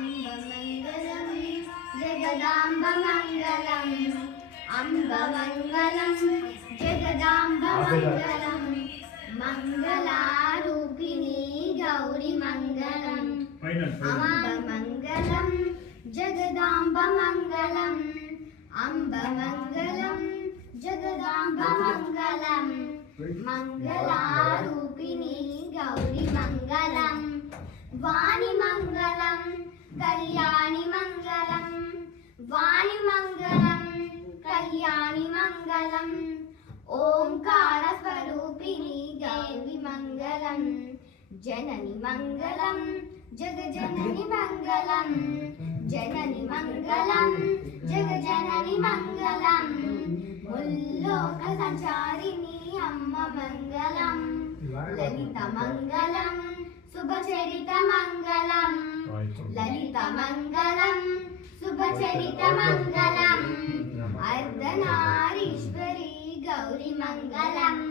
अम्बमङ्गलं जगदाम्बमङ्गलम् अम्बमङ्गलं जगदाम्बमङ्गलं मङ्गलारूपिणी गौरीमङ्गलम् अम्बमङ्गलं जगदाम्बमङ्गलम् अम्बमङ्गलं जगदाम्बमङ्गलम् मङ्गलारूपिणी गौरीमङ्गलम् वाणिमङ्गलं कल्याणिमङ्गलं वाणिमङ्गलं कल्याणिमङ्गलम् ओंकारस्वरूपिणी देवीमङ्गलं जननीमङ्गलं जगजननीमङ्गलं जननीमङ्गलं जगजननीमङ्गलं मुल्लोकसञ्चारिणी अम्ममङ्गलं ललितमङ्गलं शुभचरितमङ्गलं ललितमङ्गलं शुभचरितमङ्गलं अर्धनारीश्वरी गौरीमङ्गलम्।